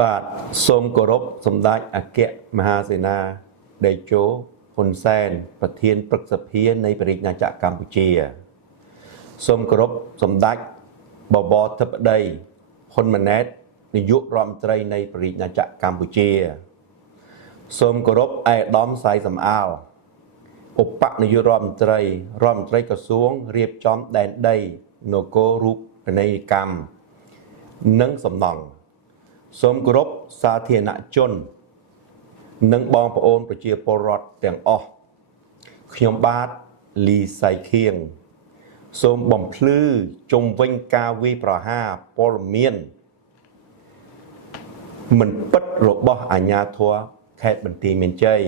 បាទសូមគោរពសម្ដេចអគ្គមហាសេនាតេជោហ៊ុនសែនប្រធានព្រឹទ្ធសភានៃព្រះរាជាណាចក្រកម្ពុជាសូមគោរពសម្ដេចបបរធិបតីហ៊ុនម៉ាណែតនាយករដ្ឋមន្ត្រីនៃព្រះរាជាណាចក្រកម្ពុជាសូមគោរពឯកឧត្តមសាយសំអាលឧបនាយករដ្ឋមន្ត្រីក្រសួងរៀបចំដែនដីនគររូបនីយកម្មនិងសំណង់សូមគោរពសាធារណជននិងបងប្អូនប្រជាពលរដ្ឋទាំងអស់ខ្ញុំបាទលីសៃខៀងសូមបំភ្លឺជុំវិញការវាយប្រហារព័ត៌មានមិនពិតរបស់អាជ្ញាធរខេត្តបន្ទាយមានជ័យ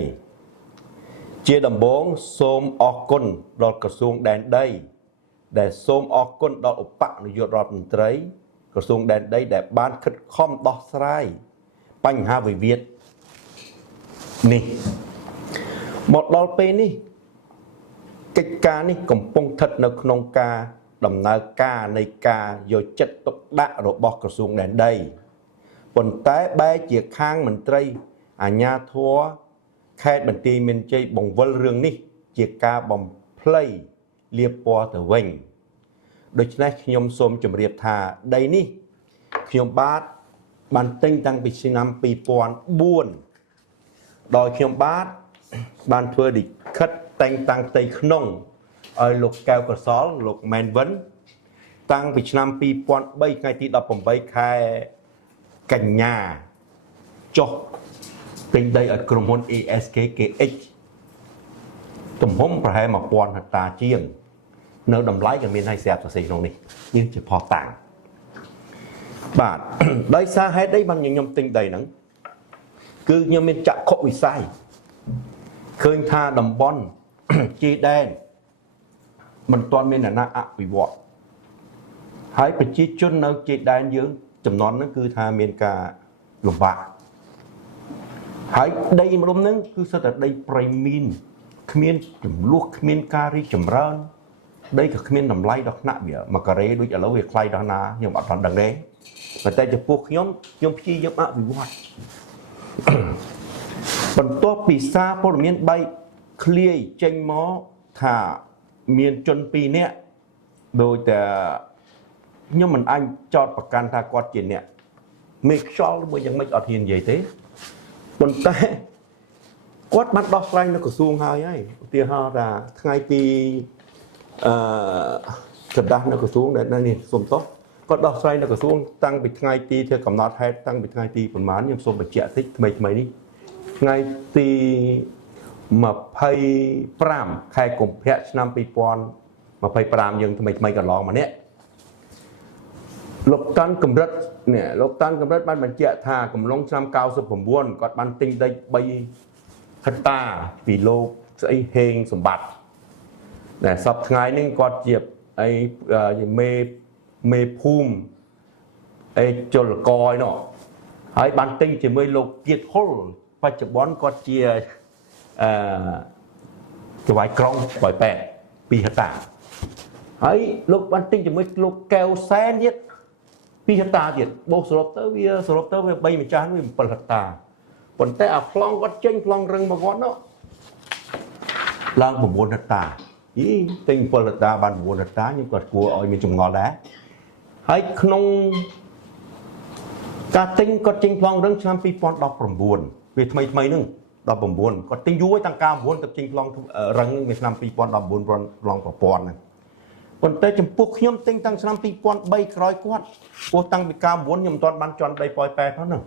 ជាដំបូងសូមអរគុណដល់ក្រសួងដែនដីដែលសូមអរគុណដល់ឧបនាយករដ្ឋមន្ត្រីក្រសួងដែនដីដែលបានខិតខំដោះស្រាយបញ្ហាវិវាទនេះមកដល់ពេលនេះកិច្ចការនេះកំពុងស្ថិតនៅក្នុងការដំណើរការនៃការយកចិត្តទុកដាក់របស់ក្រសួងដែនដីប៉ុន្តែបែរជាខាងមន្ត្រីអាជ្ញាធរខេត្តបន្ទាយមានជ័យបង្វិលរឿងនេះជាការបំភ្លៃលាបពណ៌ទៅវិញដូច្នេះខ្ញុំសូមជម្រាបថាដីនេះខ្ញុំបានទិញតាំងពីឆ្នាំ2004ដោយខ្ញុំបានធ្វើលិខិតតែងតាំងផ្ទៃក្នុងឲ្យលោកកែវកសលលោកមែនវិនតាំងពីឆ្នាំ2003ថ្ងៃទី18ខែកញ្ញាចុះទិញដីឲ្យក្រុមហ៊ុន ASKKH ទំហំប្រហែល1000ហិកតាជាងនៅតម្លៃក៏មានឲ្យស្រាប់សរសេរក្នុងនេះនេះជាផុសតាំងបាទដោយសារហេតុអីបានខ្ញុំទិញដីហ្នឹងគឺខ្ញុំមានចក្ខុវិស័យឃើញថាតំបន់ជាដែនមិនទាន់មានអ្នកណាអភិវឌ្ឍហើយប្រជាជននៅជាដែនយើងចំនួនហ្នឹងគឺថាមានការលំបាកហើយដីម្រុំហ្នឹងគឺសិតតែដីប្រៃមីនគ្មានចំនួនគ្មានការរីកចម្រើនដីក៏គ្មានតម្លៃដល់ថ្នាក់វា1ការ៉េដូចឥឡូវវាថ្លៃដល់ណាខ្ញុំអត់ទាន់ដឹងទេប៉ុន្តែចំពោះខ្ញុំព្យាយាមអភិវឌ្ឍបន្ទាប់ពីសារព័ត៌មានបែកឃ្លាយចេញមកថាមានជន2នាក់ដោយតែខ្ញុំមិនអាចចោទប្រកាន់ថាគាត់ជាអ្នកមេខ្យល់មួយយ៉ាងម៉េចអត់ហ៊ាននិយាយទេប៉ុន្តែគាត់បានដោះស្រាយនៅក្រសួងហើយឧទាហរណ៍ថាថ្ងៃទីកណ្ដាស់នៅក្រសួងដែលនេះសុំទោសគាត់ដោះស្រាយនៅក្រសួងតាំងពីថ្ងៃទីធ្វើកំណត់ហេតុតាំងពីថ្ងៃទីប្រហែលខ្ញុំសូមបញ្ជាក់តិចថ្មីនេះថ្ងៃទី25ខែកុម្ភៈឆ្នាំ2025យើងថ្មីកន្លងមកនេះលោកតាន់កម្រិតបានបញ្ជាក់ថាកំឡុងឆ្នាំ99គាត់បានទិញដី3ហិកតាពីលោកស្អីហេងសម្បត្តិដែលសប្តាហ៍ថ្ងៃនេះគាត់ជាអីមេភូមិអេជលកយនោះហើយបានទិញជាមួយលោកគៀតហុលបច្ចុប្បន្នគាត់ជាចវាយក្រុងបយប៉ែត2ហិកតាហើយលោកបានទិញជាមួយលោកកែវសែនទៀត2ហិកតាទៀតបូកសរុបទៅវា3ម្ចាស់វា7ហិកតាប៉ុន្តែអាប្លង់គាត់ចេញប្លង់រឹងមកគាត់នោះឡើង9ហិកតាទិញ7ហិកតាបាន9ហិកតាខ្ញុំគាត់គួរឲ្យមានចម្ងល់ដែរហើយក្នុងការទិញគាត់ចេញប្លង់រឹងឆ្នាំ2019វាថ្មីហ្នឹង19គាត់ទិញយូរហើយតាំង99ទៅចេញប្លង់រឹងវាឆ្នាំ2019ប្លង់ប្រព័ន្ធហ្នឹងប៉ុន្តែចំពោះខ្ញុំទិញតាំងឆ្នាំ2003ក្រោយគាត់ពោះតាំងពី99ខ្ញុំមិនទាន់បានជន់ដីប៉ោយប៉ែផងហ្នឹង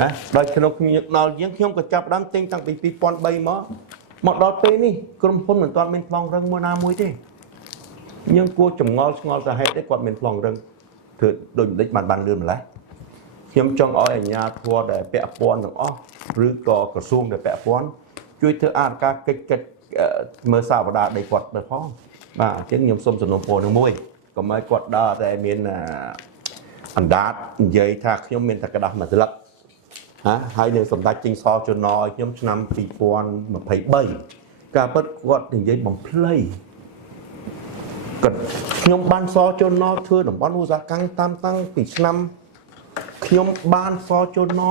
ណាដោយក្នុងដល់យើងខ្ញុំក៏ចាប់ដើមទិញតាំងពី2003មកដល់ពេលនេះក្រុមហ៊ុនមិនទាន់មានប្លង់រឹងមួយណាមួយទេយើងគួរចម្ងល់ឆ្ងល់សាហេតុទេគាត់មានប្លង់រឹងធ្វើដូចម្ដេចបានលឿនម្ល៉េះខ្ញុំចង់ឲ្យអាជ្ញាធរដែលពាក់ព័ន្ធទាំងអស់ឬក៏ក្រសួងដែលពាក់ព័ន្ធជួយធ្វើអនុការកិច្ចមើលសាវតាដីគាត់ទៅផងបាទអញ្ចឹងខ្ញុំសូមសំណូមពរនឹងមួយកុំឲ្យគាត់ដើរតែមានអណ្ដាតនិយាយថាខ្ញុំមានតែกระดาษមួយស្លឹកហើយនៅសម្ដេចចេញសល់ជណឲ្យខ្ញុំឆ្នាំ2023ការពិតគាត់និយាយបំភ្លៃគាត់ខ្ញុំបានសល់ជណធ្វើតំបន់ឧស្សាហកម្មតាំងពីឆ្នាំ ខ្ញុំបានសចូលណ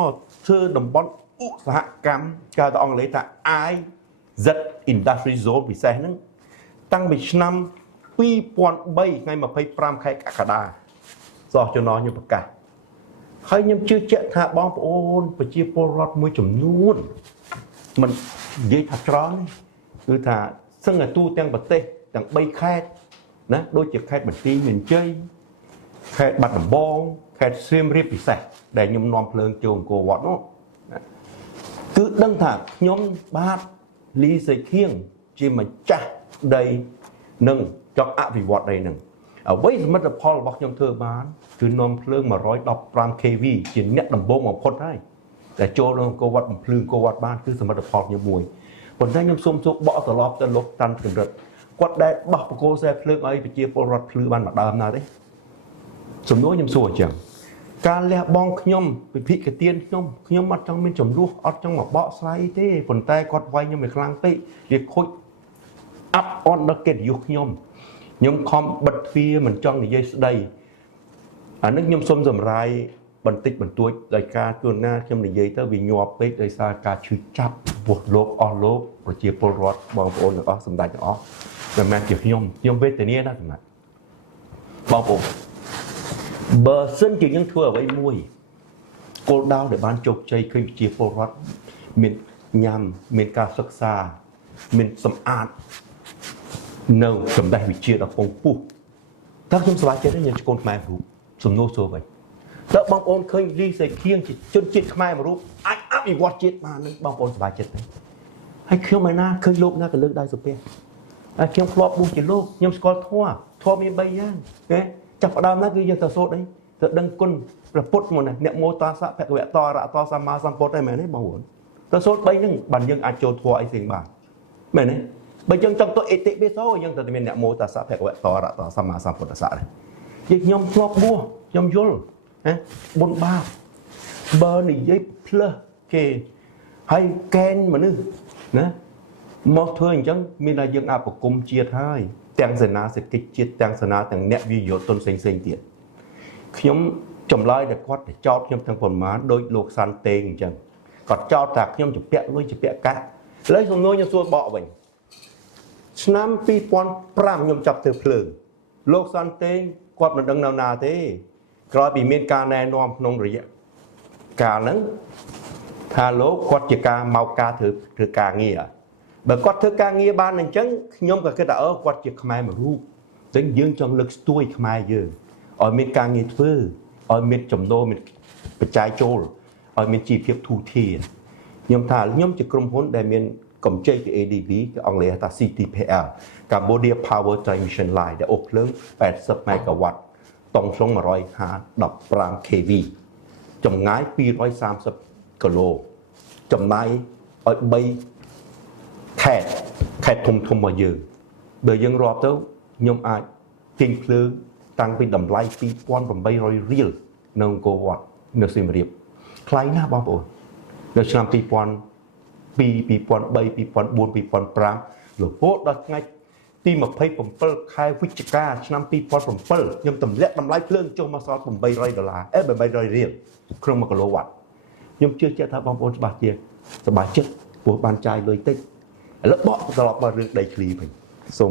ធ្វើតំបន់ឧស្សាហកម្មគេទៅអង់គ្លេសថា IZ Industry Zone ពិសេសហ្នឹងតាំងពីឆ្នាំ2003ថ្ងៃ25ខែកក្កដាសោះចូលណខ្ញុំប្រកាសហើយខ្ញុំជឿជាក់ថាបងប្អូនប្រជាពលរដ្ឋមួយចំនួនមិននិយាយថាច្រើនគឺថាសឹងតែទូទាំងប្រទេសទាំង3ខេត្តណាដូចជាខេត្តបន្ទាយមានជ័យខេត្តបាត់ដំបងខេត្តសៀមរាបពិសេសដែលខ្ញុំនាំភ្លើងចូលអង្គរវត្តនោះគឺដឹងថាខ្ញុំបាទលីសេខៀងជាម្ចាស់ដីនឹងចង់អភិវឌ្ឍដីនឹងអ្វីសមិទ្ធផលរបស់ខ្ញុំធ្វើបានគឺនាំភ្លើង115 kV ជាអ្នកដំបូងបំផុតហើយតែចូលក្នុងអង្គរវត្តបំភ្លឺអង្គរវត្តបានគឺសមិទ្ធផលខ្ញុំមួយប៉ុន្តែខ្ញុំសូមជួបបកត្រឡប់ទៅលោកតាន់កម្រិតគាត់ដែលបោះបកគោខ្សែភ្លើងឲ្យប្រជាពលរដ្ឋភ្លឺបានមួយដើមណាទេសំណួរខ្ញុំសួរអញ្ចឹងការលះបង់ខ្ញុំពិភិកទានខ្ញុំអត់ចង់មានចំនួនអត់ចង់មកបកស្រាយទេប៉ុន្តែគាត់វាយខ្ញុំឲ្យខ្លាំងពេកវាខូចអាប់អន់ដល់កិត្តិយសខ្ញុំខំបិទទ្វារមិនចង់និយាយស្ដីអានេះខ្ញុំសូមសម្រាយបន្តិចបន្តួចដោយការជួនណាខ្ញុំនិយាយទៅវាញាប់ពេកដោយសារការឈឺចាប់ពោះលោកអស់លោកប្រជាពលរដ្ឋបងប្អូនទាំងអស់សម្ដេចទាំងអស់មិនមែនជាខ្ញុំវេទនាណាស់សម្ដេចបងប្អូនបើសិនជាយើងធ្វើអ្វីមួយគោលដៅដែលបានជោគជ័យឃើញប្រជាពលរដ្ឋមានញ៉ាំមានការសិក្សាមានសម្អាតនៅសម្ដេចវិជាដល់ពងពុះតើខ្ញុំសប្បាយចិត្តទេខ្ញុំជាកូនខ្មែររូបសំណួរសួរវិញតើបងប្អូនឃើញលីសេខៀងជាជនជាតិខ្មែរមួយរូបអាចអភិវឌ្ឍជាតិបាននឹងបងប្អូនសប្បាយចិត្តទេហើយខ្ញុំឯណាឃើញលោកណាក៏លើកដៃសំពះហើយខ្ញុំធ្លាប់បួសជាលោកខ្ញុំស្គាល់ធម៌មាន3យ៉ាងណាចាប់ផ្ដើមណាគឺយើងទៅសូត្រអីទៅដឹងគុណព្រះពុទ្ធមកណាអ្នកមោតាសៈភគវតរតសម្មាសម្ពុទ្ធឯមែនទេបងប្អូនទៅសូត្រ3ហ្នឹងបានយើងអាចចូលធម៌អីផ្សេងបានមែនទេបើយើងចង់ទៅអេតិបេសោយើងទៅមានអ្នកមោតាសៈភគវតរតសម្មាសម្ពុទ្ធសៈដែរខ្ញុំធ្លាប់បួសខ្ញុំយល់ណាបុណ្យបាបបើនិយាយផ្លើសគេហើយកេនមនុស្សណាមកធ្វើអញ្ចឹងមានតែយើងអបគុំជាតិហើយទាំងសេនាសេដ្ឋកិច្ចជាតិទាំងសេនាទាំងអ្នកវិយោគទុនផ្សេងទៀតខ្ញុំចម្លើយតែគាត់ទៅចោតខ្ញុំទាំងប៉ុន្មានដោយលោកសាន់តេងអញ្ចឹងគាត់ចោតថាខ្ញុំជាពាក់លុយជាពាក់កាសឥឡូវសំណួរខ្ញុំសួរបកវិញឆ្នាំ2005ខ្ញុំចាប់ទៅភ្លើងលោកសាន់តេងគាត់មិនដឹងនៅណាទេក្រោយពីមានការណែនាំក្នុងរយៈកាលហ្នឹងថាលោកគាត់ជាការមកការធ្វើការងារបើគាត់ធ្វើការងារបានអញ្ចឹងខ្ញុំក៏គិតថាគាត់ជាខ្មែរមួយរូបតែយើងចង់លើកស្ទួយខ្មែរយើងឲ្យមានការងារធ្វើឲ្យមានចំណូលមានបច្ច័យចូលឲ្យមានជីវភាពធូរធារខ្ញុំថាខ្ញុំជាក្រុមហ៊ុនដែលមានកម្ចីពី ADB គឺអង់គ្លេសហៅថា CTPL Cambodia Power Transmission Line ដែលអូសភ្លើង80 MW តុងស្រុង115 kV ចម្ងាយ230គីឡូចំណាយឲ្យ3ខេត្តធំរបស់យើងបើយើងរាប់ទៅខ្ញុំអាចទិញភ្លើងតាំងពីតម្លៃ 2,800 រៀលនៅអង្គរវត្តនៅសៀមរាបថ្លៃណាស់បងប្អូននៅឆ្នាំ2002 2003 2004 2005រហូតដល់ថ្ងៃទី27ខែវិច្ឆិកាឆ្នាំ2007ខ្ញុំទម្លាក់តម្លៃភ្លើងចុះមកសល់$800 800រៀលក្នុង1គីឡូវ៉ាត់ខ្ញុំជឿជាក់ថាបងប្អូនច្បាស់ជាសប្បាយចិត្តព្រោះបានចាយលុយតិចឥឡូវបកត្រឡប់មករឿងដីធ្លីវិញសូ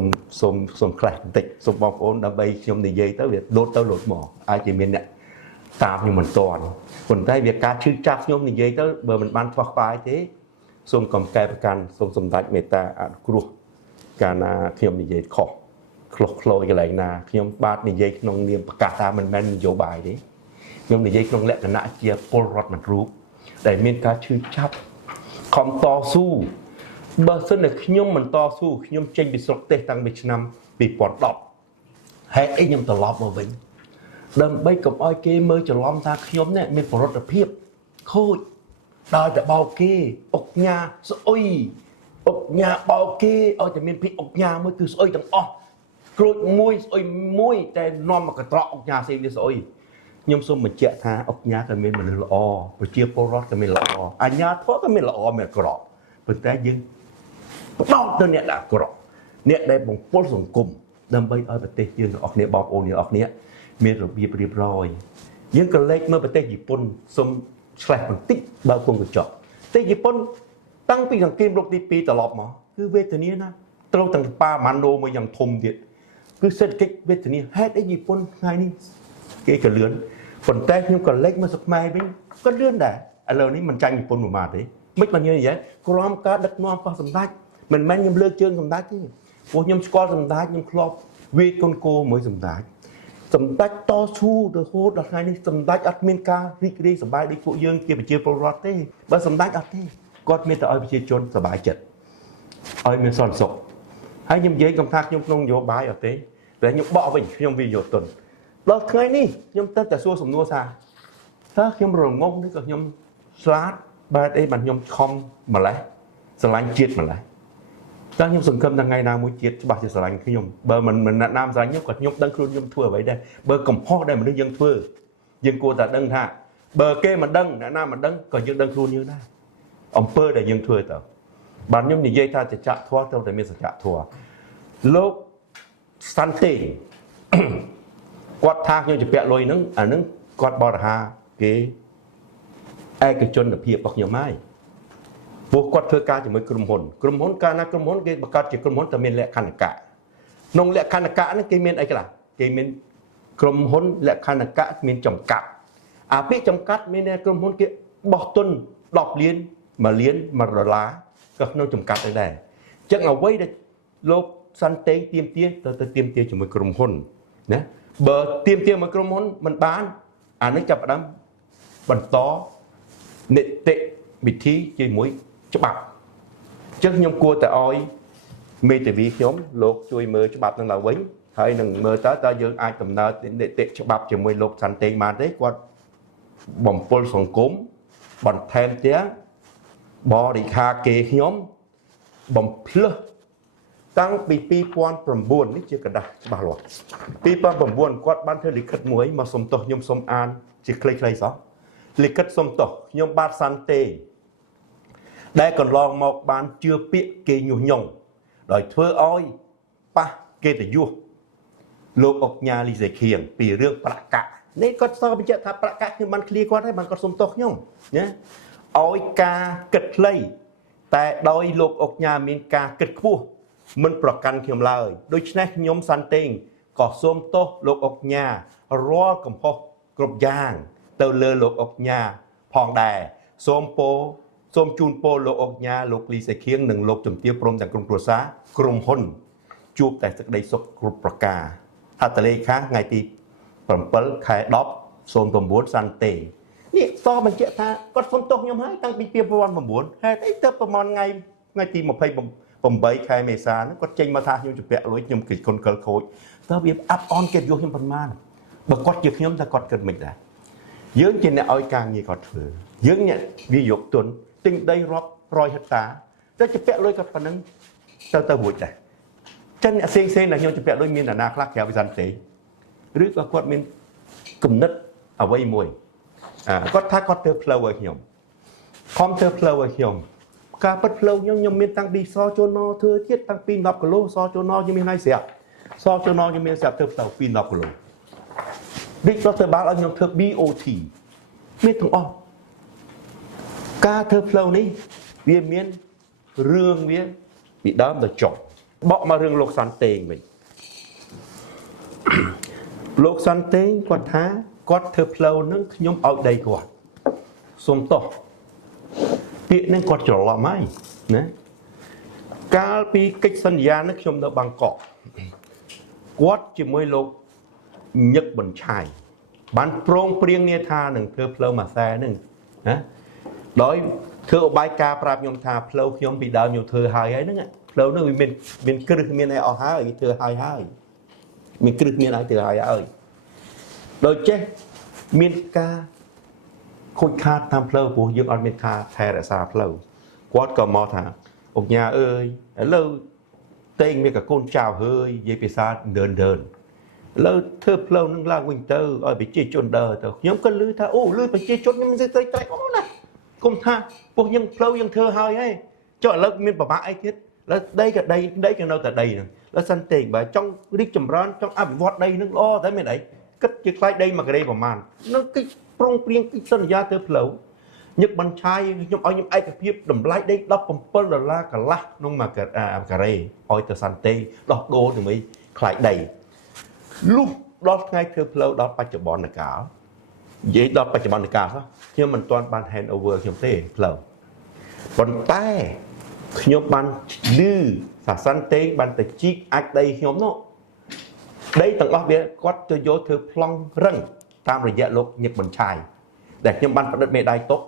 មខ្លះបន្តិចសូមបងប្អូនដើម្បីខ្ញុំនិយាយទៅវាលោតទៅលោតមកអាចជាមានអ្នកតាមខ្ញុំមិនទាន់ប៉ុន្តែវាការឈឺចាប់ខ្ញុំនិយាយទៅបើមិនបានខ្វះខ្វាយទេសូមកុំកែប្រកាន់សូមសម្ដេចមេត្តាអនុគ្រោះកាលណាខ្ញុំនិយាយខុសខ្លុយកន្លែងណាខ្ញុំបាទនិយាយក្នុងនាមប្រកាសថាមិនមែននយោបាយទេខ្ញុំនិយាយក្នុងលក្ខណៈជាពលរដ្ឋមួយរូបដែលមានការឈឺចាប់ខំតស៊ូបើសិនតែខ្ញុំមិនតស៊ូខ្ញុំចេញពីស្រុកទេសតាំងពីឆ្នាំ2010ហេតុអីខ្ញុំត្រឡប់មកវិញដើម្បីកុំឲ្យគេមើលច្រឡំថាខ្ញុំនេះមានបរិទ្ធភាពខូចដើរតែបោកគេអុកញ៉ាស្អុយអុកញ៉ាបោកគេឲ្យតែមានពីអុកញ៉ាមួយគឺស្អុយទាំងអស់ក្រូចមួយស្អុយមួយតែនាំមកកត្រកអុកញ៉ាផ្សេងនេះស្អុយខ្ញុំសូមបញ្ជាក់ថាអុកញ៉ាក៏មានមនុស្សល្អប្រជាពលរដ្ឋក៏មានល្អអាជ្ញាធរក៏មានល្អមានអាក្រក់ប៉ុន្តែយើងបដោតទៅអ្នកដែលអាក្រក់អ្នកដែលបំពុលសង្គមដើម្បីឲ្យប្រទេសយើងទាំងអស់គ្នាបងប្អូនទាំងអស់គ្នាមានរបៀបរៀបរយ យើងក៏លេខមើលប្រទេសជប៉ុនសុំឆ្លេះបន្តិចបើគង់កញ្ចក់ប្រទេសជប៉ុនតាំងពីសង្គ្រាមលោកទី2ត្រឡប់មកគឺវេទនាណាត្រូវទាំងប៉ាម៉ាណូមួយយ៉ាងធំទៀតគឺសេដ្ឋកិច្ចវេទនាហេតុអីជប៉ុនថ្ងៃនេះគេក៏លឿនប៉ុន្តែខ្ញុំក៏លេខមកស្រុកខ្មែរវិញក៏លឿនដែរឥឡូវនេះមិនចាញ់ជប៉ុនមួយម៉ាត់ទេមិនបាននិយាយក្រមការដឹកនាំរបស់សម្ដេចមិនមែនខ្ញុំលើកជើងសម្ដេចទេព្រោះខ្ញុំស្គាល់សម្ដេចខ្ញុំធ្លាប់វាយកូនគោមួយសម្ដេចសម្ដេចតស៊ូរហូតដល់ថ្ងៃនេះសម្ដេចអត់មានការរីករាយសប្បាយដូចពួកយើងជាប្រជាពលរដ្ឋទេបើសម្ដេចអត់ទេគាត់មានតែឲ្យប្រជាជនសប្បាយចិត្តឲ្យមានសន្តិសុខហើយខ្ញុំនិយាយកំថាខ្ញុំក្នុងនយោបាយអត់ទេតែខ្ញុំបកវិញខ្ញុំវិយោទុនដល់ថ្ងៃនេះខ្ញុំទៅតែសួរសំណួរថាតើខ្ញុំរងងឬក៏ខ្ញុំស្លាតបែបអីបានខ្ញុំខំម្លេះស្រឡាញ់ជាតិម្លេះតើខ្ញុំសង្ឃឹមថាថ្ងៃណាមួយជាតិច្បាស់ជាស្រឡាញ់ខ្ញុំបើមិនអ្នកណាមស្រឡាញ់ខ្ញុំក៏ខ្ញុំដឹងខ្លួនខ្ញុំធ្វើអ្វីដែរបើកំហុសដែលមនុស្សយើងធ្វើយើងគួរតែដឹងថាបើគេមិនដឹងអ្នកណាមិនដឹងក៏យើងដឹងខ្លួនយើងដែរអំពើដែលយើងធ្វើទៅបាទខ្ញុំនិយាយថាសច្ចធម៌ត្រូវតែមានសច្ចធម៌លោកសន្តិគាត់ថាខ្ញុំជាពាក់លុយហ្នឹងអាហ្នឹងគាត់បរិហាគេឯកជនភាពរបស់ខ្ញុំហើយពួកគាត់ធ្វើការជាមួយក្រុមហ៊ុនកាលណាក្រុមហ៊ុនគេបង្កើតជាក្រុមហ៊ុនតែមានលក្ខណ្ឌកៈក្នុងលក្ខណ្ឌកៈហ្នឹងគេមានអីខ្លះគេមានក្រុមហ៊ុនលក្ខណ្ឌកៈមានចំកាត់អាពាក្យចំកាត់មានក្រុមហ៊ុនគេបោះទុន10លាន1លាន$1ក៏ក្នុងចំកាត់ដែរអញ្ចឹងអ្វីដែលលោកសន្តិទៀមទាទៅទៀមទាជាមួយក្រុមហ៊ុនណាបើទៀមទាមួយក្រុមហ៊ុនមិនបានអានេះចាប់ផ្ដើមបន្តនីតិវិធីជាមួយច្បាប់អញ្ចឹងខ្ញុំគួរតែឲ្យមេធាវីខ្ញុំលោកជួយមើលច្បាប់នឹងឡើងវិញហើយនឹងមើលតើយើងអាចដំណើរនីតិច្បាប់ជាមួយលោកសន្តិបានទេគាត់បំពុលសង្គមបន្ថែមទៀតបរិខាគេខ្ញុំបំភ្លឺតាំងពី2009នេះជាกระดาษច្បាស់លាស់2009គាត់បានធ្វើលិខិតមួយមកសុំទោសខ្ញុំសុំអានជាខ្លីៗសោះលិខិតសុំទោសខ្ញុំបាទសន្តិដែលកន្លងមកបានជឿពាក្យគេញុះញង់ដោយធ្វើឲ្យប៉ះកិត្តិយសលោកអុកញ៉ាលីសេខៀងពីរឿងប្រកាសនេះគាត់សរបញ្ជាក់ថាប្រកាសខ្ញុំបានឃ្លាគាត់ហើយបានគាត់សុំទោសខ្ញុំណាឲ្យការគិតខ្លីតែដោយលោកអុកញ៉ាមានការគិតខ្ពស់មិនប្រកាន់ខ្ញុំឡើយដូច្នេះខ្ញុំសន្តិក៏សូមទោសលោកអុកញ៉ារាល់កំហុសគ្រប់យ៉ាងទៅលើលោកអុកញ៉ាផងដែរសូមជូនពរលោកអុកញ៉ាលោកលីសេខៀងនិងលោកជំទាវព្រមទាំងក្រុមគ្រួសារក្រុមហ៊ុនជួបតែសេចក្តីសុខគ្រប់ប្រការហត្ថលេខាថ្ងៃទី7ខែ10 09សន្តិនេះសរបញ្ជាក់ថាគាត់សុំទោសខ្ញុំហើយតាំងពី2009ហេតុអីទៅប្រហែលថ្ងៃទី28ខែមេសាហ្នឹងគាត់ចេញមកថាខ្ញុំជាពាក់លុយខ្ញុំគិតគុណកិលខូចតើវាអាប់អនកិត្តិយសខ្ញុំប៉ុន្មានបើគាត់ជាខ្ញុំតែគាត់គិតមិនដែរយើងជាអ្នកឲ្យការងារគាត់ធ្វើយើងអ្នកវាយកទុនទិញដីរាប់100ហិកតាតែជាពាក់លុយគាត់ប៉ុណ្ណឹងទៅរួចដែរចឹងអ្នកផ្សេងដែលខ្ញុំជាពាក់លុយមានអាណាខ្លះក្រៅវិស័យទេឬក៏គាត់មានគំនិតអ្វីមួយគាត់ថាគាត់ទៅផ្លូវឲ្យខ្ញុំខំទៅផ្លូវឲ្យខ្ញុំការពិតផ្លូវខ្ញុំមានតាំងពីសជណធ្វើទៀតតាំងពី10គីឡូសជណខ្ញុំមានហើយស្រាប់សជណខ្ញុំមានស្រាប់ទៅផ្លូវពី10គីឡូដូចរដ្ឋបាលឲ្យខ្ញុំធ្វើ BOT មានទាំងអស់ការធ្វើផ្លូវនេះវាមានរឿងវាពីដើមដល់ចុងបកមករឿងលោកសន្តិវិញលោកសន្តិគាត់ថាគាត់ធ្វើផ្លូវនឹងខ្ញុំឲ្យដីគាត់សុំទោសពាក្យនឹងគាត់ច្រឡំហើយណាកាលពីកិច្ចសន្យានេះខ្ញុំនៅបាងកកគាត់ជាមួយលោកញឹកបញ្ឆាយបានប្រងព្រៀងនាថានឹងធ្វើផ្លូវមួយខ្សែហ្នឹងណាដោយធ្វើឧបាយការប្រាប់ខ្ញុំថាផ្លូវខ្ញុំពីដើមខ្ញុំធ្វើហើយហ្នឹងផ្លូវនោះវាមានគ្រឹះមានអីអស់ហើយធ្វើហើយមានគ្រឹះមានឲ្យធ្វើហើយដោយចេះមានការខូចខាតតាមផ្លូវព្រោះយើងអត់មានការថែរក្សាផ្លូវគាត់ក៏មកថាអុកញ៉ាអើយឥឡូវតេងមានកកូនចៅហើយនិយាយភាសាដើនឥឡូវធ្វើផ្លូវនឹងឡើងវិញទៅឲ្យប្រជាជនដើរទៅខ្ញុំក៏ឮថាអូឮប្រជាជនខ្ញុំមិនស្ទើរត្រេកអូណាគុំថាពួកយើងផ្លូវយើងធ្វើហើយចុះឥឡូវមានប្របាក់អីទៀតឥឡូវដីក៏ដីក៏នៅតែដីហ្នឹងឥឡូវសិនទេបើចង់រីកចម្រើនចង់អភិវឌ្ឍដីហ្នឹងល្អតែមានអី គិតជាខ្លាយដី1ក្រេប្រមាណនឹងគិតប្រុងព្រៀងគិតសន្យាទៅផ្លូវញឹកបញ្ឆាយខ្ញុំឲ្យខ្ញុំឯកភាពតម្លៃដី$17កន្លះក្នុង1ការ៉េឲ្យទៅសន្តិដោះដូរជាមួយខ្លាយដីលុះដល់ថ្ងៃធ្វើផ្លូវដល់បច្ចុប្បន្នកាលនិយាយដល់បច្ចុប្បន្នកាលខ្ញុំមិនទាន់បាន hand over ខ្ញុំទេផ្លូវប៉ុន្តែខ្ញុំបានឮសាសន្តិបានទៅជីកអាចដីខ្ញុំនោះដីទាំងអស់វាគាត់ទៅយកធ្វើប្លង់រឹងតាមរយៈលោកញឹកបញ្ឆាយដែលខ្ញុំបានប្រឌិតមេដៃទុក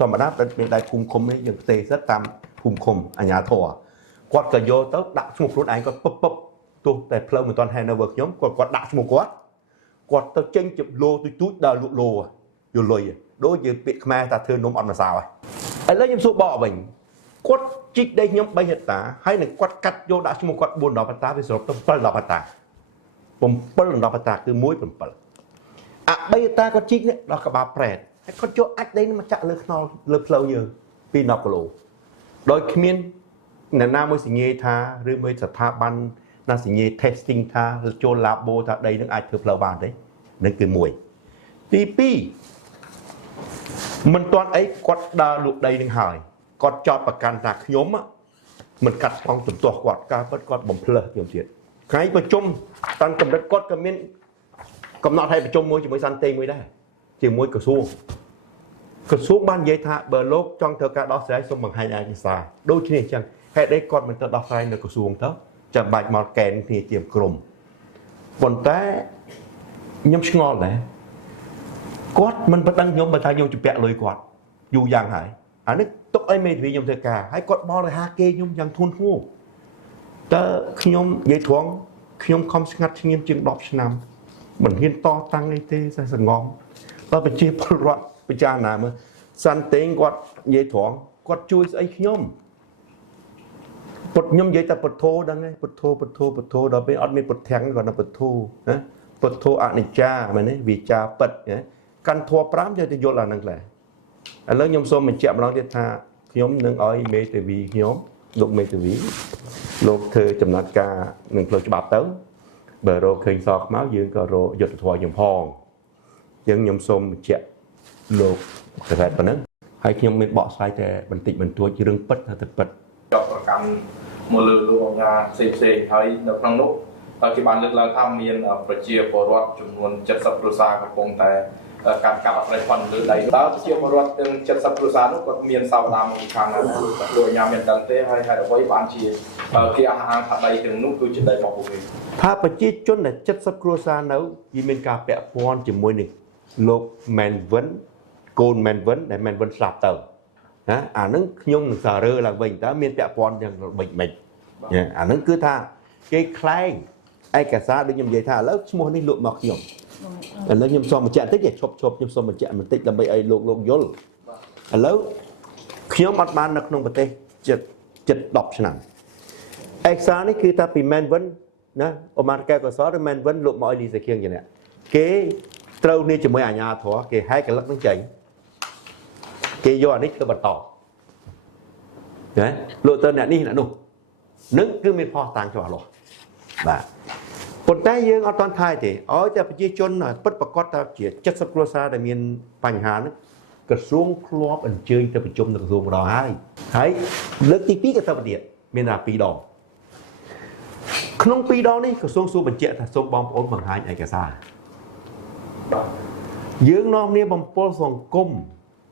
ធម្មតាប្រឌិតមេដៃភូមិឃុំនេះយើងផ្ទេរសិតតាមភូមិឃុំអាជ្ញាធរគាត់ក៏យកទៅដាក់ឈ្មោះខ្លួនឯងគាត់ពឹបទោះតែផ្លូវមិនទាន់ hand over ខ្ញុំគាត់ដាក់ឈ្មោះគាត់ទៅចេញជាលោទូចដល់លក់លោយលុយដូចយើងពាក្យខ្មែរថាធ្វើនំអត់ម្សៅហើយឥឡូវខ្ញុំសួរបកវិញគាត់ជីកដីខ្ញុំ3ហិកតាហើយនឹងគាត់កាត់យកដាក់ឈ្មោះគាត់4ដល់ហិកតាវាសរុបទៅ7ដល់ហិកតា7ដល់ហិកតាគឺ1 7អា3ហិកតាគាត់ជីកនេះដល់ក្បាលប្រែតហើយគាត់យកអាចដីនេះមកចាក់លើខ្នល់លើផ្លូវយើង2 10គីឡូដោយគ្មានអ្នកណាមួយសញ្ញាថាឬមួយស្ថាប័នណាសញ្ញា testing ថាចូល labo ថាដីនឹងអាចធ្វើផ្លូវបានទេនឹងគឺ1ទី2មិនទាន់អីគាត់ដើរលក់ដីនឹងហើយគាត់ចោទប្រកាន់ថាខ្ញុំមិនកាត់ឆ្លងជំទាស់គាត់ការពិតគាត់បំផ្លើសខ្ញុំទៀតថ្ងៃប្រជុំតាំងកម្រិតគាត់ក៏មានកំណត់ឲ្យប្រជុំមួយជាមួយសន្តិមួយដែរជាមួយក្រសួងបាននិយាយថាបើលោកចង់ធ្វើការដោះស្រាយសូមបង្ហាញឯកសារដូចគ្នាអញ្ចឹងហេតុអីគាត់មិនទៅដោះស្រាយនៅក្រសួងទៅចាំបាច់មកកែនគ្នាជាក្រុមប៉ុន្តែខ្ញុំឆ្ងល់ដែរគាត់មិនបដិងខ្ញុំបើថាខ្ញុំជពាក់លុយគាត់យូរយ៉ាងហើយអានេះទុកឲ្យមេធាវីខ្ញុំធ្វើការហើយគាត់បរិហាគេខ្ញុំយ៉ាងធ្ងន់ធ្ងរតើខ្ញុំនិយាយត្រង់ខ្ញុំខំស្ងាត់ស្ងៀមជាង10ឆ្នាំមិនហ៊ានតតាំងអីទេសង្ងំបើប្រជាពលរដ្ឋពិចារណាមើលសន្តិគាត់និយាយត្រង់គាត់ជួយស្អីខ្ញុំពុតខ្ញុំនិយាយតែពុទ្ធោដឹងទេពុទ្ធោដល់ពេលអត់មានពុទ្ធាំងគាត់នៅពុទ្ធោណាពុទ្ធោអនិច្ចាមែនទេវិចាពិតកាន់ធัว5យកទៅយល់អាហ្នឹងខ្លះឥឡូវខ្ញុំសូមបញ្ជាក់ម្ដងទៀតថាខ្ញុំនឹងឲ្យមេធាវីខ្ញុំលោកមេធាវីលោកធ្វើចំណាត់ការនឹងផ្លូវច្បាប់ទៅបើរកឃើញសខ្មៅយើងក៏រកយុទ្ធធម៌ខ្ញុំផងអញ្ចឹងខ្ញុំសូមបញ្ជាក់លោកតែប៉ុណ្្នឹងហើយខ្ញុំមានបកស្រាយតែបន្តិចបន្តួចរឿងពិតទៅពិតចប់ប្រកម្មមកលើលោកអង្គការផ្សេងហើយនៅក្នុងនោះគេបានលើកឡើងថាមានប្រជាពលរដ្ឋចំនួន70គ្រួសារកំពុងតែការកាប់អាស្រ័យផលលើដីតើប្រជាពលរដ្ឋទាំង70គ្រួសារនោះគាត់មានសាវតាមកពីខាងណាលោកអាញាមានដឹងទេហើយហេតុអ្វីបានជាគេអះអាងថាដីទាំងនោះគឺជាដីរបស់ពួកគេថាប្រជាជនដែល70គ្រួសារនៅវាមានការពាក់ព័ន្ធជាមួយនឹងលោកមែនវិនកូនមែនវិនដែលមែនវិនស្លាប់ទៅណាអានឹងខ្ញុំនឹងសាររើឡើងវិញតើមានពាក់ព័ន្ធយ៉ាងម៉េចអានឹងគឺថាគេខ្លែងឯកសារដូចខ្ញុំនិយាយថាឥឡូវឈ្មោះនេះលក់មកខ្ញុំឥឡូវខ្ញុំសូមបញ្ជាក់បន្តិចឈប់ខ្ញុំសូមបញ្ជាក់បន្តិចដើម្បីឲ្យលោកយល់ឥឡូវខ្ញុំអត់បាននៅក្នុងប្រទេសចិត្ត10ឆ្នាំឯកសារនេះគឺថាពីមែនវិនណាអូម៉ានកែកសរឬមែនវិនលក់មកឲ្យលីសាខៀងយ៉ាងនេះគេត្រូវនេះជាមួយអាជ្ញាធរគេហែកកលឹកនឹងចេញគេយកអានេះទៅបន្តណាលោកទៅអ្នកនេះអ្នកនោះនឹងគឺមានផុសតាំងច្បាស់លាស់បាទប៉ុន្តែយើងអត់តន់ថែទេឲ្យតែប្រជាជនពិតប្រកបថាជា70គ្រួសារដែលមានបញ្ហានេះក្រសួងធ្លាប់អញ្ជើញទៅប្រជុំនៅក្រសួងម្ដងហើយលើកទី2ក៏ទៅទៀតមានថា2ដងក្នុង2ដងនេះក្រសួងសួរបញ្ជាក់ថាសូមបងប្អូនបង្ហាញឯកសារយើងនាំគ្នាបំពល់សង្គម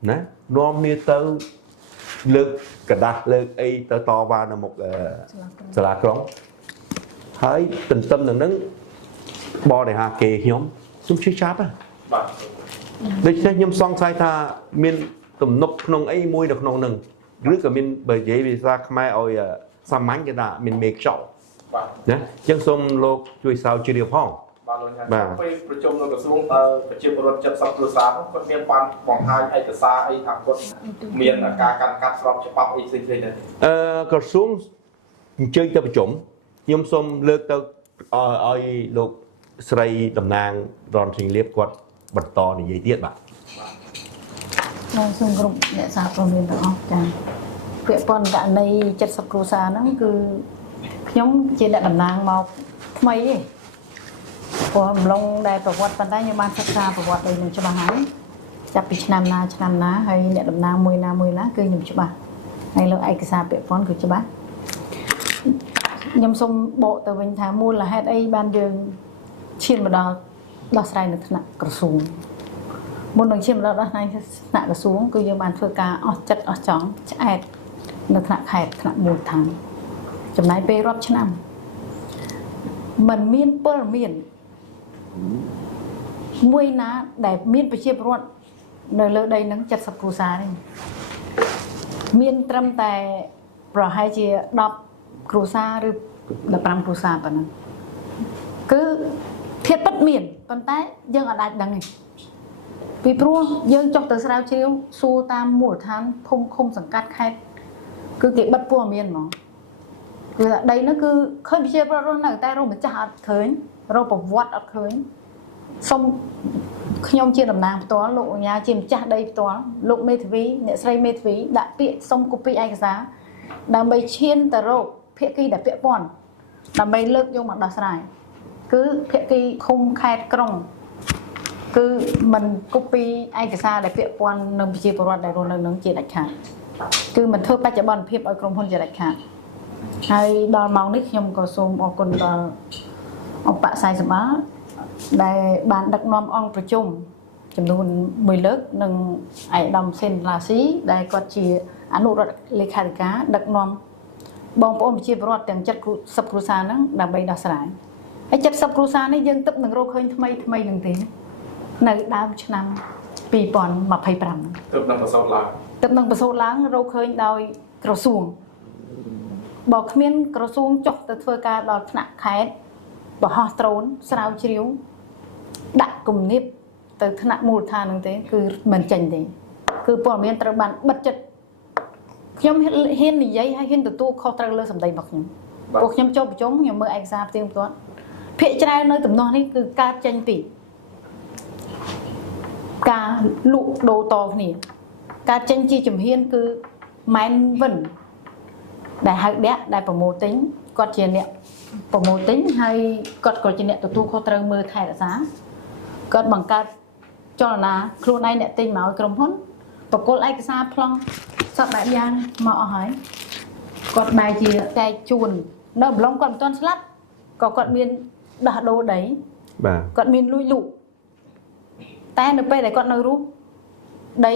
ណានាំគ្នាទៅលើកกระดาษលើកអីទៅតវ៉ានៅមុខសាលាក្រុងហើយទន្ទឹមនឹងហ្នឹងបរិហាគេខ្ញុំជឿចាប់បាទដូច្នេះខ្ញុំសង្ស័យថាមានទំនុកក្នុងអីមួយនៅក្នុងហ្នឹងឬក៏មានបើនិយាយភាសាខ្មែរឲ្យសាមញ្ញគេថាមានមេខ្យល់បាទណាអញ្ចឹងសូមលោកជួយសើជ្រាបផងបាទលោកថាពេលប្រជុំនៅក្រសួងតើប្រជាពលរដ្ឋ70គ្រួសារនោះគាត់មានបានបង្ហាញឯកសារអីថាគាត់មានការកាន់កាប់ស្របច្បាប់អីផ្សេងៗដែរក្រសួងអញ្ជើញទៅប្រជុំខ្ញុំសូមលើកទៅឲ្យលោកស្រីតំណាងរនសិង្ហលៀបគាត់បន្តនិយាយទៀតបាទសូមគ្រប់អ្នកសារព័ត៌មានទាំងអស់ចា៎ពាក្យព័ន្ធករណី70គ្រួសារហ្នឹងគឺខ្ញុំជាអ្នកតំណាងមកថ្មីទេ ព្រោះអំឡុងដែលប្រវត្តិប៉ុន្តែខ្ញុំបានសិក្សាប្រវត្តិដូចនឹងច្បាស់ហើយចាប់ពីឆ្នាំណាហើយអ្នកតំណាងមួយណាគឺខ្ញុំច្បាស់ហើយលើឯកសារពាក់ព័ន្ធគឺច្បាស់ខ្ញុំសូមបកទៅវិញថាមូលហេតុអីបានយើងឈានមកដល់ដោះស្រាយនៅថ្នាក់ក្រសួងមុននឹងឈានមកដល់ដោះស្រាយថ្នាក់ក្រសួងគឺយើងបានធ្វើការអស់ចិត្តអស់ចង់ឆ្អែតនៅថ្នាក់ខេត្តថ្នាក់មូលដ្ឋានចំណាយពេលរាប់ឆ្នាំมันមានពលមានមួយណាដែលមានប្រជាពលរដ្ឋនៅលើដីនឹង70គ្រួសារនេះមានត្រឹមតែប្រហែលជា10គ្រួសារឬ15គ្រួសារប៉ុណ្ណឹងគឺធាតុពិតមានប៉ុន្តែយើងអាចដឹងទេពីព្រោះយើងចុះទៅស្រាវជ្រាវសួរតាមមូលដ្ឋានភូមិឃុំសង្កាត់ខេត្តគឺគេបិទព័ត៌មានហ្មងគឺថាដីនោះគឺឃើញប្រជាពលរដ្ឋរស់នៅតែរកម្ចាស់អត់ឃើញរកប្រវត្តិអត់ឃើញសូមខ្ញុំជាតំណាងផ្ទាល់លោកអញ្ញាជាម្ចាស់ដីផ្ទាល់លោកមេធាវីអ្នកស្រីមេធាវីដាក់ពាក្យសុំកូពីឯកសារដើម្បីឈានទៅរកភាគីដែលពាក់ព័ន្ធដើម្បីលើកយកមកដោះស្រាយគឺភាគីឃុំខេត្តក្រុងគឺមិនកូពីឯកសារដែលពាក់ព័ន្ធនឹងប្រជាពលរដ្ឋដែលរស់នៅនឹងជាដាច់ខាតគឺមិនធ្វើបច្ចុប្បន្នភាពឲ្យក្រុមហ៊ុនជាដាច់ខាតហើយដល់ម៉ោងនេះខ្ញុំក៏សូមអរគុណដល់អង្គបក្ស40បាល់ដែលបានដឹកនាំអង្គប្រជុំចំនួន1លើកនិងឯកឧត្តមសេនរាស៊ីដែលគាត់ជាអនុរដ្ឋលេខាធិការដឹកនាំបងប្អូនប្រជាពលរដ្ឋទាំង70គ្រួសារហ្នឹងដើម្បីដោះស្រាយហើយ70គ្រួសារនេះយើងទឹកនឹងរកឃើញថ្មីនឹងទេនៅដើមឆ្នាំ2025ទឹកនឹងប្រសូតឡើងរកឃើញដោយក្រសួងបើគ្មានក្រសួងចុះទៅធ្វើការដល់ថ្នាក់ខេត្តបោះដ្រូនស្រាវជ្រាវដាក់គំនាបទៅថ្នាក់មូលដ្ឋានហ្នឹងទេគឺមិនចេញទេគឺព័ត៌មានត្រូវបានបិទចិត្តខ្ញុំហ៊ាននិយាយហើយហ៊ានទទួលខុសត្រូវលើសម្ដីរបស់ខ្ញុំព្រោះខ្ញុំចូលប្រជុំខ្ញុំមើលឯកសារផ្ទៀងផ្ទាត់ភាគច្រើននៅដំណោះនេះគឺកើតចេញពីការលក់ដូរតគ្នាការចេញជាជំហានគឺម៉ែនវិនដែលហៅដេកដែលប្រមូលទិញគាត់ជាអ្នកប្រមូលទិញហើយគាត់ក៏ជាអ្នកទទួលខុសត្រូវមើលថែរក្សាគាត់បង្កើតចលនាខ្លួនឯងអ្នកទិញមកឲ្យក្រុមហ៊ុនបកគលឯកសារប្លង់សពបែបយ៉ាងមកអស់ហើយគាត់បែរជាចែកជូននៅម្លងគាត់មិនទាន់ស្លាប់ក៏គាត់មានដោះដូរដីបាទគាត់មានលួចលក់តែនៅពេលដែលគាត់នៅរស់ដី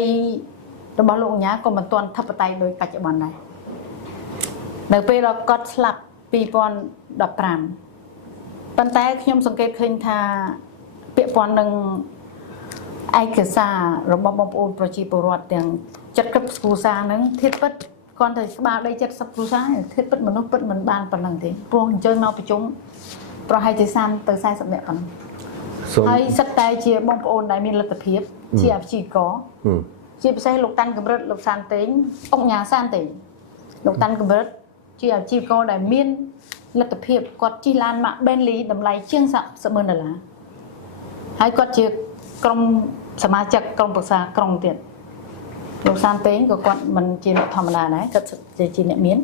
របស់លោកអញ្ញាក៏មិនទាន់ធិបតេយ្យដោយបច្ចុប្បន្នដែរនៅពេលដែលគាត់ស្លាប់2015ប៉ុន្តែខ្ញុំសង្កេតឃើញថាពាក់ព័ន្ធនឹងឯកសាររបស់បងប្អូនប្រជាពលរដ្ឋទាំង70គ្រួសារហ្នឹងធាតុពិតគាត់ទៅក្បាលដី70គ្រួសារធាតុពិតមនុស្សពិតមិនបានប៉ុណ្ណឹងទេព្រោះអញ្ជើញមកប្រជុំប្រហែលជា30ទៅ40នាក់ប៉ុណ្ណឹងហើយសិតតែជាបងប្អូនដែលមានលទ្ធភាពជាអាជីវករជាពិសេសលោកតាន់កម្រិតលោកសានតេងអង្គញាសានតេងលោកតាន់កម្រិតជាអាជីវករដែលមានលទ្ធភាពគាត់ជិះឡានម៉ាក Bentley តម្លៃជាង$40,000ហើយគាត់ជាក្រុមសមាជិកក្រុមប្រឹក្សាក្រុងទៀតលោកសានតេងក៏គាត់មិនជាអ្នកធម្មតាដែរគាត់ជាអ្នកមាន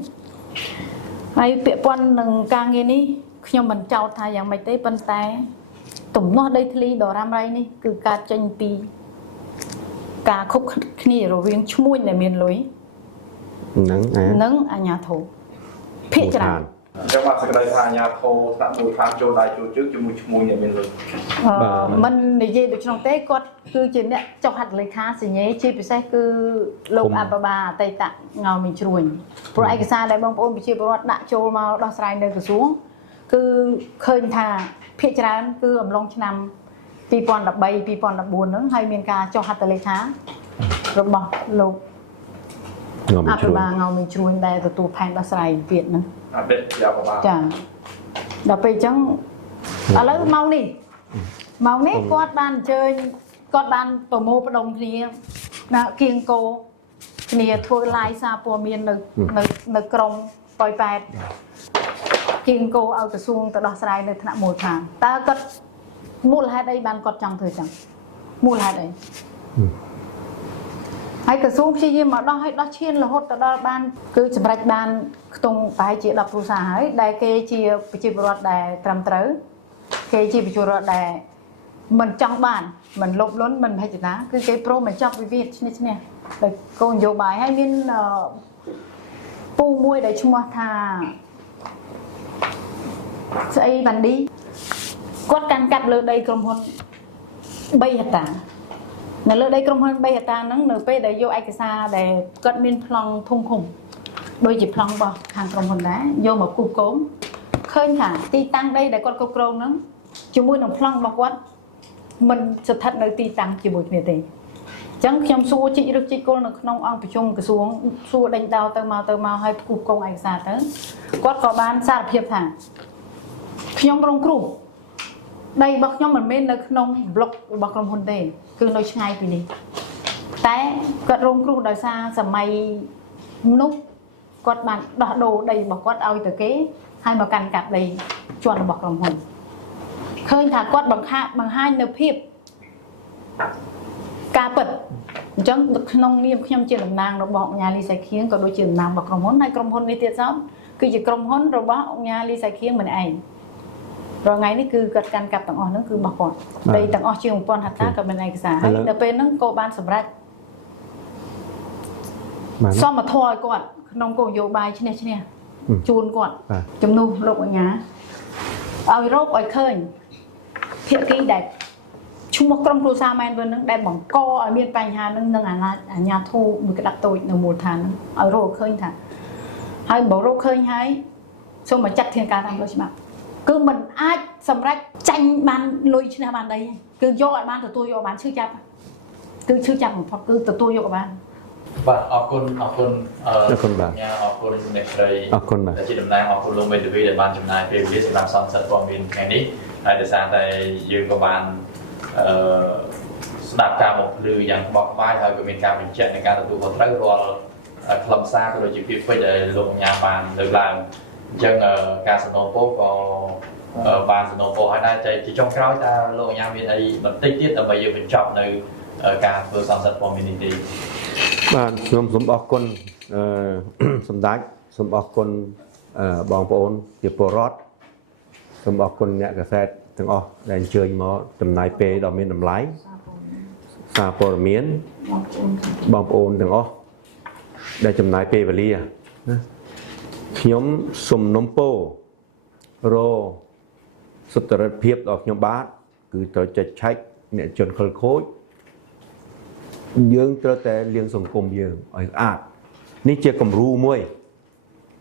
ហើយពាក់ព័ន្ធនឹងការងារនេះខ្ញុំមិនចោទថាយ៉ាងម៉េចទេប៉ុន្តែទំនាស់ដីធ្លីដ៏រ៉ាំរ៉ៃនេះគឺការចេញពីការខុបគ្នារវាងឈ្មួញដែលមានលុយនិងអាជ្ញាធរភាគច្រើនចឹងបាទសក្តីថាអាញាធរថ្នាក់មូលដ្ឋានចូលដៃចូលជើងជាមួយឈ្មោះអ្នកមានលុយមិននិយាយដូច្នោះទេគាត់គឺជាអ្នកចុះហត្ថលេខាសញ្ញាជាពិសេសគឺលោកអបបាអតីតងៅមីជ្រួញព្រោះឯកសារដែលបងប្អូនប្រជាពលរដ្ឋដាក់ចូលមកដោះស្រាយនៅក្រសួងគឺឃើញថាភាគច្រើនគឺអំឡុងឆ្នាំ2013 2014ហ្នឹងហើយមានការចុះហត្ថលេខារបស់លោកអបបាងៅមីជ្រួញដែលទទួលផែនដោះស្រាយទៀតហ្នឹងអបិយាបបាចាដល់ពេលអញ្ចឹងឥឡូវម៉ោងនេះគាត់បានអញ្ជើញគាត់បានប្រមូលផ្ដុំគ្នាដាក់គៀងគោគ្នាធ្វើ live សារព័ត៌មាននៅក្រុងប៉ោយប៉ែតគៀងគោឲ្យក្រសួងទៅដោះស្រាយនៅថ្នាក់មូលដ្ឋានតើគាត់មូលហេតុអីបានគាត់ចង់ធ្វើចឹងមូលហេតុអីហើយក្រសួងព្យាយាមមកដោះឲ្យដោះឈានរហូតទៅដល់បានគឺសម្រេចបានខ្ទង់ប្រហែលជា10គ្រួសារហើយដែលគេជាប្រជាពលរដ្ឋដែលត្រឹមត្រូវ គេជាប្រជាពលរដ្ឋដែលមិនចង់បានមិនលុបលន់មិនហិច្ចតាគឺគេព្រមបញ្ចប់វិវាទឈ្នះឈ្នះដោយគោលនយោបាយហើយមានពូមួយដែលឈ្មោះថាស្អីវ៉ាន់ឌីគាត់កាន់កាប់លើដីក្រុមហ៊ុន3ហិកតានៅលើដីក្រុមហ៊ុន3ហិកតាហ្នឹងនៅពេលដែលយកឯកសារដែលគាត់មានប្លង់ធំឃុំដូចជាប្លង់របស់ខាងក្រុមហ៊ុនដែរយកមកគូសគោមឃើញថាទីតាំងដីដែលគាត់គ្រប់គ្រងហ្នឹងជាមួយនឹងប្លង់របស់គាត់មិនស្ថិតនៅទីតាំងជាមួយគ្នាទេអញ្ចឹងខ្ញុំសួរជីករឹកជីកគល់នៅក្នុងអង្គប្រជុំក្រសួងសួរដេញដោលទៅមកឲ្យគូសគងឯកសារទៅគាត់ក៏បានសារភាពថាខ្ញុំរងគ្រោះដីរបស់ខ្ញុំមិនមែននៅក្នុងប្លុករបស់ក្រុមហ៊ុនទេគឺនៅឆ្ងាយពីនេះតែគាត់រងគ្រោះដោយសារសម័យនោះគាត់បានដោះដូរដីរបស់គាត់ឲ្យទៅគេហើយមកកាន់កាប់ដីជាន់របស់ក្រុមហ៊ុនឃើញថាគាត់បង្ហាញនៅភាពការពិតអញ្ចឹងក្នុងនាមខ្ញុំជាតំណាងរបស់អង្គការលីសៃខៀងក៏ដូចជាតំណាងរបស់ក្រុមហ៊ុនហើយក្រុមហ៊ុននេះទៀតសោតគឺជាក្រុមហ៊ុនរបស់អង្គការលីសៃខៀងម្នាក់ឯងរាល់ថ្ងៃនេះគឺគាត់កាន់កាប់ទាំងអស់ហ្នឹងគឺរបស់គាត់ដីទាំងអស់ជាង 1000 ហិកតាក៏មានឯកសារហើយដល់ពេលហ្នឹងក៏បានសម្រេចសមធម៌ឲ្យគាត់ក្នុងគោលនយោបាយឈ្នះឈ្នះជូនគាត់ជំនួសលោកអញ្ញាឲ្យរកឲ្យឃើញភាគីដែលឈ្មោះក្រុមគ្រួសារមែនវិញហ្នឹងដែលបង្កឲ្យមានបញ្ហាហ្នឹងនឹងអាញាធូមួយក្តាប់តូចនៅមូលដ្ឋានហ្នឹងឲ្យរកឃើញថាហើយបើរកឃើញហើយសូមមកចាត់ធានការតាមផ្លូវច្បាប់គឺมันអាចសម្រេចចាញ់បានលុយឈ្នះបានដីគឺយកឲ្យបានទទួលយកបានឈឺចាប់គឺឈឺចាប់បំផុតគឺទទួលយកឲ្យបានបាទអរគុណបាទអរគុណអ្នកស្រីអរគុណបាទជាតំណាងអរគុណលោកមេធាវីដែលបានចំណាយពេលវេលាសម្រាប់សន្និសីទព័ត៌មានថ្ងៃនេះហើយដោយសារតែយើងក៏បានស្ដាប់ការបំភ្លឺយ៉ាងក្បោះក្បាយហើយក៏មានការបញ្ជាក់នៃការទទួលខុសត្រូវរាល់ខ្លឹមសារក៏ដូចជាពាក្យពេចន៍ដែលលោកអញ្ញាបានលើកឡើងអញ្ចឹងការសំណូមពរក៏បានសំណូមពរឲ្យដែរតែជាចុងក្រោយតើលោកអញ្ញាមានអីបន្តិចទៀតដើម្បីយើងបញ្ចប់នៅការធ្វើសន្និសីទព័ត៌មាននេះទេបាទខ្ញុំសូមអរគុណសម្ដេចសូមអរគុណបងប្អូនជាពលរដ្ឋសូមអរគុណអ្នកកាសែតទាំងអស់ដែលអញ្ជើញមកចំណាយពេលដ៏មានតម្លៃសារព័ត៌មានបងប្អូនទាំងអស់ដែលចំណាយពេលវេលាខ្ញុំសូមនំពោរសុទ្ធរិទ្ធភាពដល់ខ្ញុំបាទគឺត្រូវចេះឆែកអ្នកជនខិលខូចយើងត្រូវតែលាងសង្គមយើងឲ្យស្អាតនេះជាគំរូមួយ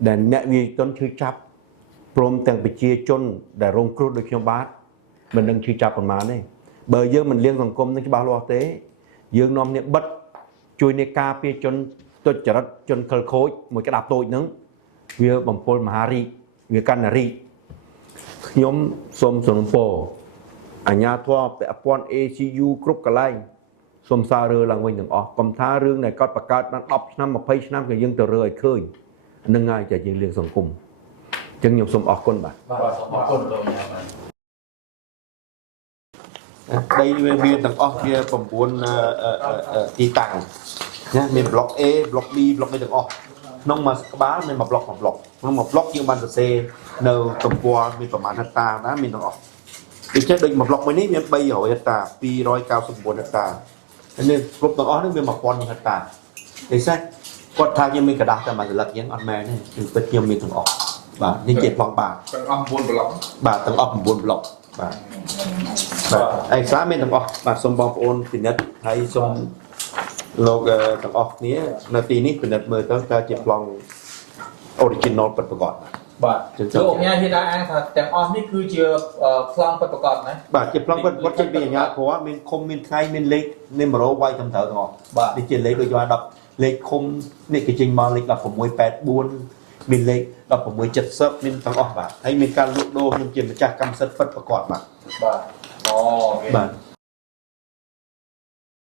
ដែលអ្នកវិជនឈឺចាប់ព្រមទាំងប្រជាជនដែលរងគ្រោះដូចខ្ញុំបាទមិននឹងឈឺចាប់ប៉ុន្មានទេបើយើងមិនលាងសង្គមនឹងច្បាស់លាស់ទេយើងនាំគ្នាបិទជួយនៃការពារជនទុច្ចរិតជនខិលខូចមួយក្តាប់តូចហ្នឹងវាបំពុលមហារីកវាកាន់តែរីកខ្ញុំសូមសំណពរអាជ្ញាធរពាក់ព័ន្ធ ACU គ្រប់កន្លែងសូមសាររើឡើងវិញទាំងអស់កុំថារឿងដែលគាត់បង្កើតបាន10ឆ្នាំ20ឆ្នាំក៏យើងទៅរើឲ្យឃើញនឹងហើយតែយើងលាងសង្គមអញ្ចឹងខ្ញុំសូមអរគុណបាទសូមអរគុណលោកញ៉ាំបាទដីវាមានទាំងអស់វា9ទីតាំងណាមានប្លុក A ប្លុក B ប្លុកអីទាំងអស់ក្នុងមួយក្បាលមានមួយប្លុកក្នុងមួយប្លុកយើងបានសរសេរនៅទំព័រមានប្រមាណហិកតាណាមានទាំងអស់ដូចចេះដូចមួយប្លុកមួយនេះមាន300ហិកតា299ហិកតានេះគ្រប់ទាំងអស់នេះមាន1000ហិកតាដូច្នេះគាត់ថាខ្ញុំមានกระดาษតែមួយសន្លឹកយ៉ាងអត់មែនទេគឺពិតខ្ញុំមានទាំងអស់បាទនេះជាប្លង់បាទទាំងអស់9ប្លុកបាទទាំងអស់9ប្លុកបាទឯកសារមានទាំងអស់បាទសូមបងប្អូនពិនិត្យហើយសូមលោកទាំងអស់គ្នានៅទីនេះពិនិត្យមើលទៅតើជាប្លង់ original ពិតប្រាកដបាទលោកអញ្ញាហ៊ានអានថាទាំងអស់នេះគឺជាប្លង់ពិតប្រាកដណាបាទជាប្លង់ពិតប្រាកដចេញពីអាជ្ញាធរមានឃុំមានថ្ងៃមានលេខមាន100វាយត្រឹមត្រូវទាំងអស់នេះជាលេខដូចថា10លេខឃុំនេះគេចេញមកលេខ1684មានលេខ1670មានទាំងអស់បាទហើយមានការលក់ដូរខ្ញុំជាម្ចាស់កម្មសិទ្ធិពិតប្រាកដបាទអូបាទ